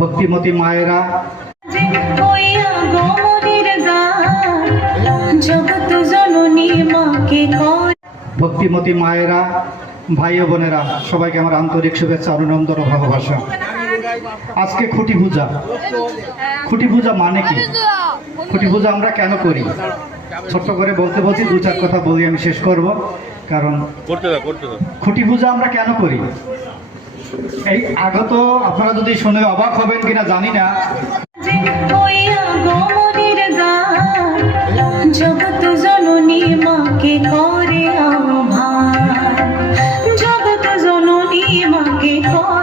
ভক্তিমতী মায়েরা, জগৎ জননী মাকে ভক্তিমতী মায়েরা, ভাই ও বোনেরা, সবাইকে আমার আন্তরিক শুভেচ্ছা, অভিনন্দন ও ভালোবাসা। আজকে খুঁটি পূজা। খুঁটি পূজা মানে কি? খুঁটি পূজা আমরা কেন করি? ছোট্ট করে বলতে বলছি, দু চার কথা বলি, আমি শেষ করব। কারণ খুঁটি পূজা আমরা কেন করি, এই আগত আপনারা যদি শুনে অবাক হবেন কিনা জানি না। জগৎ জননী মাকে করে আহ্বান, জগৎ জননী মাকে করে